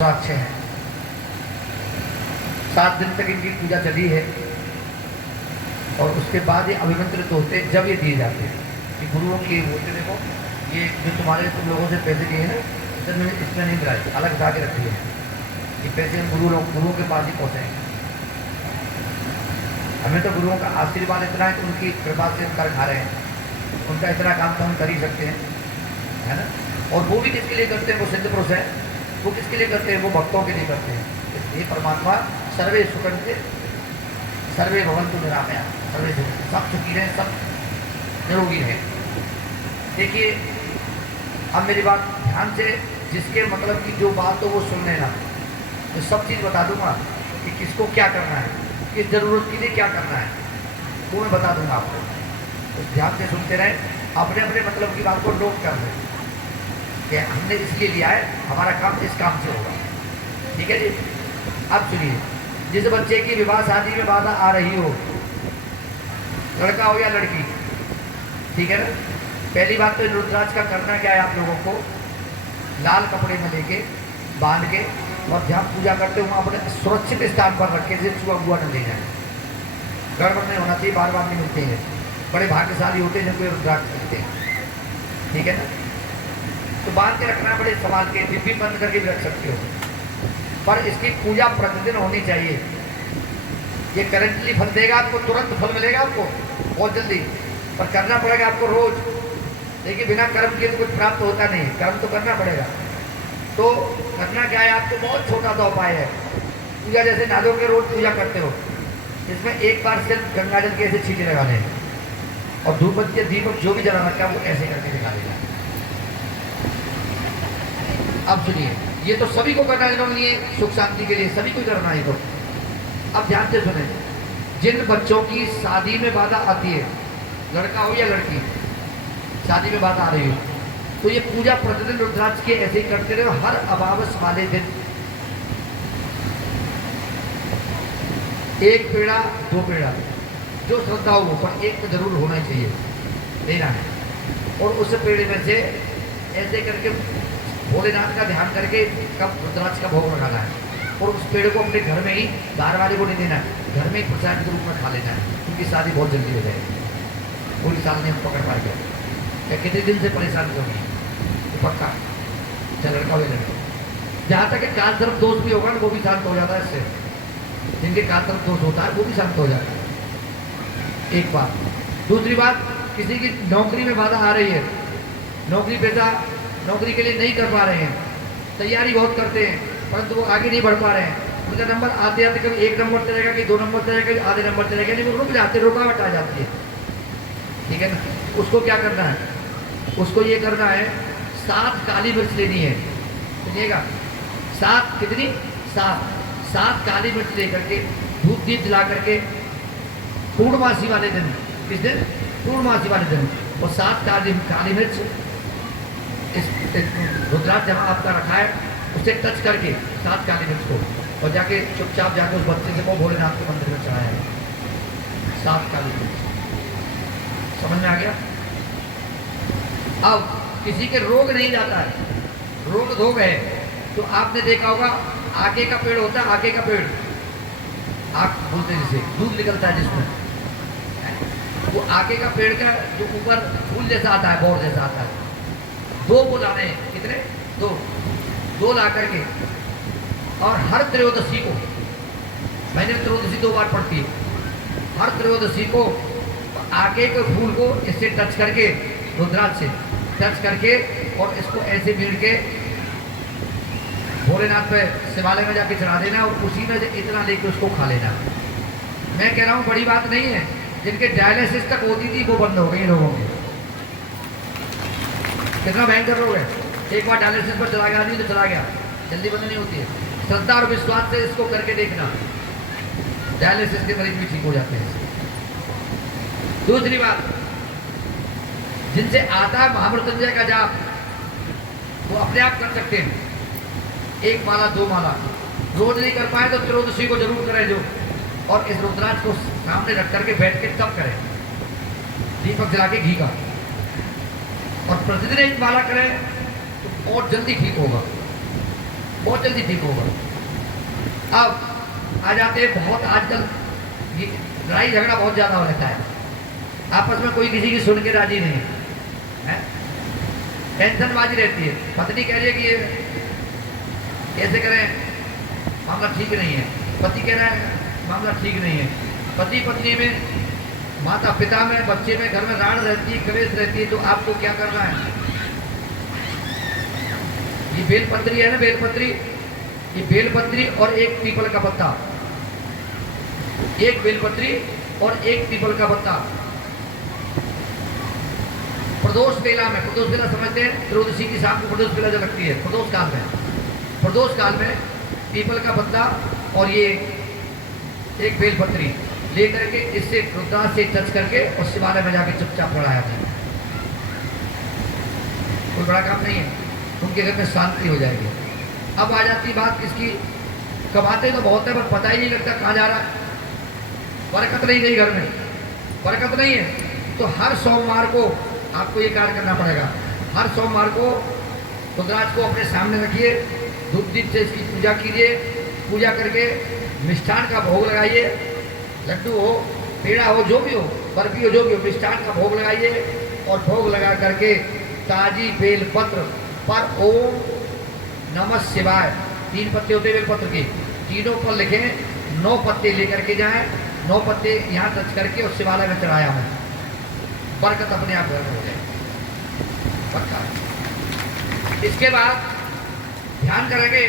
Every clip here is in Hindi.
अच्छे हैं। 7 दिन तक इनकी पूजा चली है और उसके बाद ये अभिमंत्रित होते जब ये दिए जाते हैं कि गुरुओं की बोलते देखो ये जो तुम्हारे तुम लोगों से पैसे लिए हैं इसमें नहीं मिलाए, अलग उठा के रखी है। ये पैसे हम गुरुओं के पास ही पहुँचाएंगे। हमें तो गुरुओं का आशीर्वाद इतना है कि उनकी कृपा से हम कर खा रहे हैं, उनका इतना काम तो हम कर ही सकते हैं, है ना। और वो भी किसके लिए करते हैं? वो सिद्ध पुरुष है, वो किसके लिए करते हैं? वो भक्तों के लिए करते हैं। इसलिए परमात्मा सर्वे सुखन से सर्वे भवन्तु निरामया, सर्वे सब सुखी रहें, सब निरोगी रहें। देखिए अब मेरी बात ध्यान से, जिसके मतलब की जो बात हो वो सुन लेना। तो सब चीज़ बता दूंगा कि किसको क्या करना है, किस ज़रूरत के लिए क्या करना है, वो मैं बता दूंगा आपको। तो ध्यान से सुनते रहें, अपने अपने मतलब की बात को नोट कर लें कि हमने इसलिए लिया है, हमारा काम इस काम से होगा। ठीक है जी। अब सुनिए, जिस बच्चे की विवाह शादी में बाधा आ रही हो, लड़का हो या लड़की, ठीक है ना। पहली बात तो रुद्राक्ष का करना क्या है, आप लोगों को लाल कपड़े में लेके बांध के और जहाँ पूजा करते हुए अपने सुरक्षित स्थान पर रख के, जिसे छुआ हुआ न ले जाए। गड़बड़ नहीं होना चाहिए, बार बार नहीं मिलते हैं। बड़े भाग्यशाली होते हैं जिनको रुद्राक्ष मिलते हैं, ठीक है ना। तो बांध के रखना, बड़े संभाल के, डिब्बी बंद करके भी रख सकते हो, पर इसकी पूजा प्रतिदिन होनी चाहिए। ये करेंटली फल देगा आपको, तुरंत फल मिलेगा आपको बहुत जल्दी, पर करना पड़ेगा आपको रोज। देखिए बिना कर्म के तो कुछ प्राप्त होता नहीं है, कर्म तो करना पड़ेगा। तो करना क्या है, आपको बहुत छोटा सा उपाय है। पूजा जैसे नादों के रोज पूजा करते हो, इसमें एक बार सिर्फ गंगा जल के ऐसे छींटे लगाने हैं और धूपबत्ती दीपक जो भी जला रखा है वो ऐसे करके दिखा देगा। अब सुनिए, ये तो सभी को करना है जिन्होंने लिए सुख शांति के लिए, सभी को करना है। तो अब ध्यान से सुने, जिन बच्चों की शादी में बाधा आती है, लड़का हो या लड़की, शादी में बाधा आ रही हो, तो ये पूजा प्रतिदिन रुद्राक्ष के ऐसे ही करते रहे। हर अमावस वाले दिन 1 पेड़ा 2 पेड़ा जो श्रद्धा हो, पर एक तो जरूर होना ही चाहिए, लेना है। और उस पेड़े में से ऐसे करके भोलेनाथ का ध्यान करके कब रुद्राक्ष का भोग लगाना है। और उस पेड़ को अपने घर में ही, बाहर वाले को नहीं देना है, घर में प्रसाद के रूप में खा लेना है, क्योंकि शादी बहुत जल्दी हो जाएगी। पूरी साल नहीं हम पकड़ पाएंगे, या कितने दिन से परेशान होगी तो पक्का चाहे लड़का हो या लड़का। जहाँ तक काल तरफ दोष भी होगा ना, वो भी शांत हो जाता है इससे। जिनके काल तरफ दोष होता है वो भी शांत हो जाता है। एक बात। दूसरी बात, किसी की नौकरी में बाधा आ रही है, नौकरी पेशा नौकरी के लिए नहीं कर पा रहे हैं, तैयारी बहुत करते हैं परंतु वो आगे नहीं बढ़ पा रहे हैं। उनका नंबर आते आते कभी 1 नंबर चलेगा, कि 2 नंबर चलेगा, आधे नंबर चलेगा, नहीं वो रुक जाते, रुकावट आ जाती है, ठीक है ना। उसको क्या करना है, उसको ये करना है, 7 काली मिर्च लेनी है, सुनिएगा। 7 कितनी? 7 काली मिर्च लेकर के धूप दीप जला करके पूर्णमासी वाले दिन, किस दिन? पूर्णमासी वाले दिन, और 7 काली मिर्च इस रुद्राक्ष जहाँ आपका रखा है उसे टच करके 7 काली मिर्च को, और जाके चुपचाप जाके उस बच्चे से वो भोलेनाथ के मंदिर में चढ़ाया है। 7 काली मिर्च, समझ में आ गया। अब किसी के रोग नहीं जाता है, रोग है, तो आपने देखा होगा आगे का पेड़ होता है, आगे का पेड़ आग बोलते हैं जिसे, दूध निकलता है जिसमें, वो आगे का पेड़ का जो ऊपर फूल जैसा आता है, बोर जैसा आता है, 2 वो लाने हैं। कितने? 2 ला करके, और हर त्रयोदशी को, मैंने त्रयोदशी 2 बार पढ़ती है, हर त्रयोदशी को आगे के फूल को इससे टच करके, रुद्राक्ष से टच करके, और इसको ऐसे भीड़ के भोलेनाथ पे शिवालय में जाके चढ़ा देना, और उसी में से इतना लेके उसको खा लेना। मैं कह रहा हूँ बड़ी बात नहीं है। जिनके डायलिसिस तक होती थी वो बंद हो गई लोगों की। कितना भयंकर रोग है, एक बार डायलिसिस पर चला गया नहीं तो चला गया, जल्दी बंद नहीं होती है। श्रद्धा और विश्वास से इसको करके देखना, डायलिसिस के मरीज भी ठीक हो जाते हैं। दूसरी बात, जिनसे आता है महामृत्युंजय का जाप, वो अपने आप कर सकते हैं। 1 माला 2 माला रोज नहीं कर पाए तो त्रयोदशी को जरूर करें जो, और इस रुद्राक्ष को सामने रख करके बैठ के तब करें, दीपक जला के घी का, और प्रतिदिन 1 माला करें तो और जल्दी ठीक होगा। बहुत जल्दी ठीक होगा। अब आ जाते हैं, बहुत आजकल लड़ाई झगड़ा बहुत ज़्यादा हो रहता है, आपस में कोई किसी की सुन के राजी नहीं है, टेंशनबाजी रहती है। पत्नी कह रही है कि ये कैसे करें, मामला ठीक नहीं है, पति कह रहा है मामला ठीक नहीं है, पति पत्नी में, माता पिता में, बच्चे में, घर में राड़ रहती है, कलेश रहती है। तो आपको क्या करना है, ये बेलपत्री है ना, बेलपत्री, ये बेलपत्री और एक पीपल का पत्ता, एक बेलपत्री और एक पीपल का पत्ता, प्रदोष बेला में, प्रदोष बेला समझते हैं, त्रयोदशी की शाम को प्रदोष बेला जो लगती है, प्रदोष काल में, प्रदोष काल में पीपल का पत्ता और ये एक बेलपत्री लेकर के इससे रुद्राक्ष से टच करके और शिवालय में जाके चुपचाप पढ़ाया था। कोई बड़ा काम नहीं है, उनके घर में शांति हो जाएगी। अब आ जाती बात किसकी, कमाते तो बहुत है पर पता ही नहीं लगता कहाँ जा रहा, बरकत नहीं गई घर में, बरकत नहीं है। तो हर सोमवार को आपको ये कार्य करना पड़ेगा, हर सोमवार को रुद्राक्ष को अपने सामने रखिए, धूप दीप से इसकी पूजा कीजिए, पूजा करके मिष्ठान का भोग लगाइए, लड्डू हो, पेड़ा हो, जो भी हो, बर्फी हो, जो भी हो, मिष्ठान का भोग लगाइए और भोग लगा करके ताजी बेलपत्र पर ओम नमः शिवाय, 3 पत्ते होते बेल पत्र के, तीनों पर लिखे 9 पत्ते लेकर के जाएं, 9 पत्ते यहाँ टच करके और शिवालय में चढ़ाया हूँ, बरकत अपने आप घर में हो जाए पक्का। इसके बाद ध्यान करेंगे,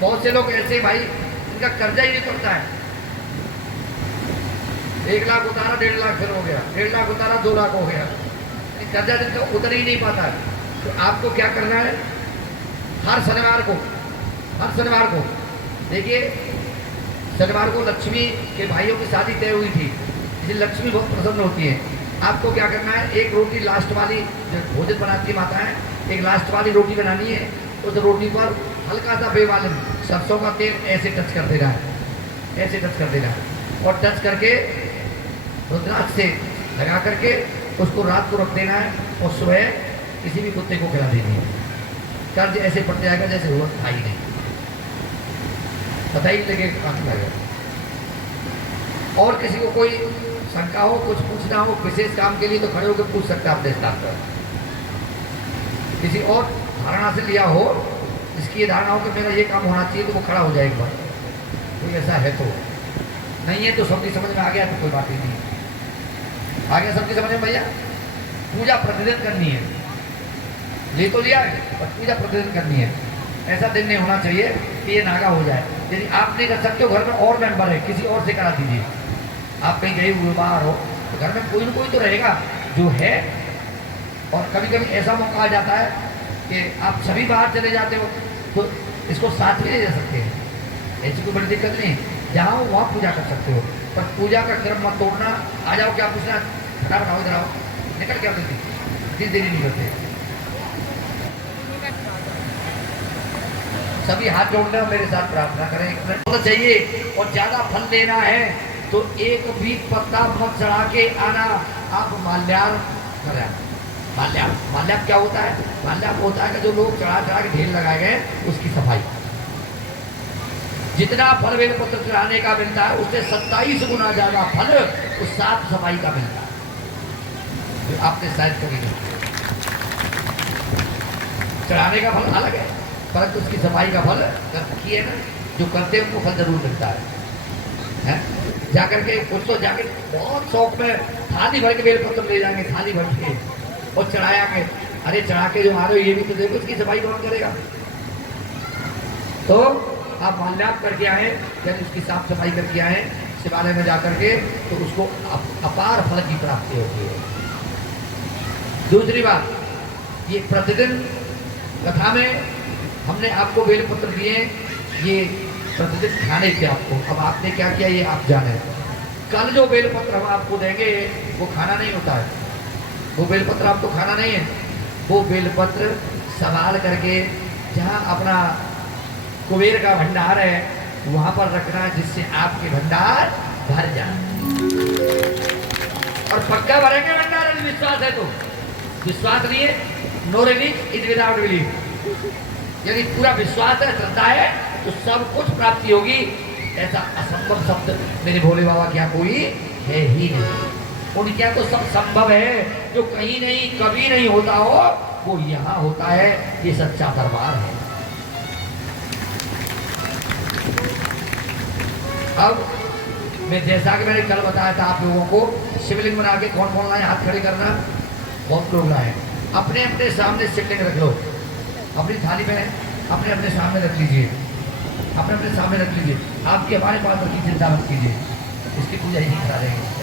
बहुत से लोग ऐसे भाई इनका कर्जा ही नहीं करता है, 1 लाख उतारा 1.5 लाख फिर हो गया, 1.5 लाख उतारा 2 लाख हो गया, कर्जा जिनका उतर ही नहीं पाता है। तो आपको क्या करना है, हर शनिवार को देखिए, शनिवार को लक्ष्मी के भाइयों की शादी तय हुई थी, इसलिए लक्ष्मी बहुत प्रसन्न होती है। आपको क्या करना है, एक रोटी लास्ट वाली, जो भोजन बनाती माता है, एक लास्ट वाली रोटी बनानी है, उस रोटी पर हल्का सा बेवालन सरसों का तेल ऐसे टच कर देना है, ऐसे टच कर देना है और टच करके रुद्राक्ष से लगा करके उसको रात को रख देना है और सुबह किसी भी कुत्ते को खिला देनी है। कर्ज ऐसे पड़ जाएगा जैसे हुआ था ही नहीं, पता ही नहीं लगेगा कहाँ लगेगा। और किसी को कोई शंका हो, कुछ पूछना हो विशेष काम के लिए, तो खड़े होकर पूछ सकते हैं अपने स्टाफ पर। किसी और धारणा से लिया हो, इसकी ये धारणा हो कि मेरा ये काम होना चाहिए, तो वो खड़ा हो जाए एक बार, कोई ऐसा है तो, नहीं है तो सबकी समझ में आ गया तो कोई बात ही नहीं, आ गया सबकी समझ में भैया। पूजा प्रतिदिन करनी है, ले तो लिया है पर पूजा प्रतिदिन करनी है। ऐसा दिन नहीं होना चाहिए कि ये नागा हो जाए। यदि आप नहीं कर सकते हो, घर में और मेंबर है, किसी और से करा दीजिए। आप कहीं गए हुए बाहर हो तो घर में कोई न कोई तो रहेगा जो है। और कभी कभी ऐसा मौका आ जाता है कि आप सभी बाहर चले जाते हो तो इसको साथ भी ले जा सकते हैं, ऐसी कोई बड़ी दिक्कत नहीं। जहाँ हो वहाँ पूजा कर सकते हो, पर पूजा का क्रम मत तोड़ना। आ जाओ, क्या पूछना, फटाफट आओ, इधर आओ, निकल क्या देती, जिस देरी नहीं करते। सभी हाथ जोड़ने और मेरे साथ प्रार्थना करें। एक मिनट तो चाहिए और ज़्यादा फल लेना है तो एक भी पत्ता मत चढ़ा के आना, आप माल्यार्पण करें। माल्यार्पण क्या होता है? माल्यार्पण होता है कि जो लोग चढ़ा के ढेर लगाए गए उसकी सफाई। जितना फल बेल पत्र चढ़ाने का मिलता है उससे 27 गुना ज्यादा फल उस साफ सफाई का मिलता है, जो आपने शायद कभी नहीं। चढ़ाने का फल अलग है, परंतु उसकी सफाई का फल किए ना, जो करते हैं उनको फल जरूर मिलता है? जाकर के कुछ तो जाकर बहुत शौक में थाली भर के बेल पत्र ले जाएंगे, थाली भर के, और चढ़ाएंगे। अरे चढ़ा के जो आ रहे हो ये भी तो देखो, इसकी सफाई कौन करेगा? तो आप माल्यार्पण करके आए, यानी उसकी साफ सफाई करके आए शिवालय में जाकर के, तो उसको अपार फल की प्राप्ति होती है। दूसरी बात, ये प्रतिदिन कथा में हमने आपको बेलपत्र दिए, ये प्रतिदिन खाने थे आपको। अब आपने क्या किया ये आप जाने। कल जो बेलपत्र हम आपको देंगे वो खाना नहीं होता है, वो बेलपत्र आपको खाना नहीं है। वो बेलपत्र संभाल करके जहाँ अपना कुबेर का भंडार है वहां पर रखना, जिससे आपके भंडार भर जाए। और पक्का भरेंगे भंडार, विश्वास है तो। विश्वास नहीं है, no release is without belief. यदि पूरा विश्वास है, श्रद्धा है, तो सब कुछ प्राप्ति होगी। ऐसा असंभव शब्द मेरे भोले बाबा क्या कोई है ही नहीं। उनके यहाँ तो सब संभव है, जो कहीं नहीं कभी नहीं होता हो वो यहाँ होता है। ये सच्चा दरबार है। अब मैं जैसा कि मैंने कल बताया था आप लोगों को, शिवलिंग बना के कौन कौन लाए, हाथ खड़े करना, बहुत लोग लाए। अपने अपने सामने शिवलिंग रख लो, अपनी थाली में अपने अपने सामने रख लीजिए, अपने अपने सामने रख लीजिए। आपकी हमारे पास रखी चिंता मत कीजिए, इसकी पूजा ही करा देंगे।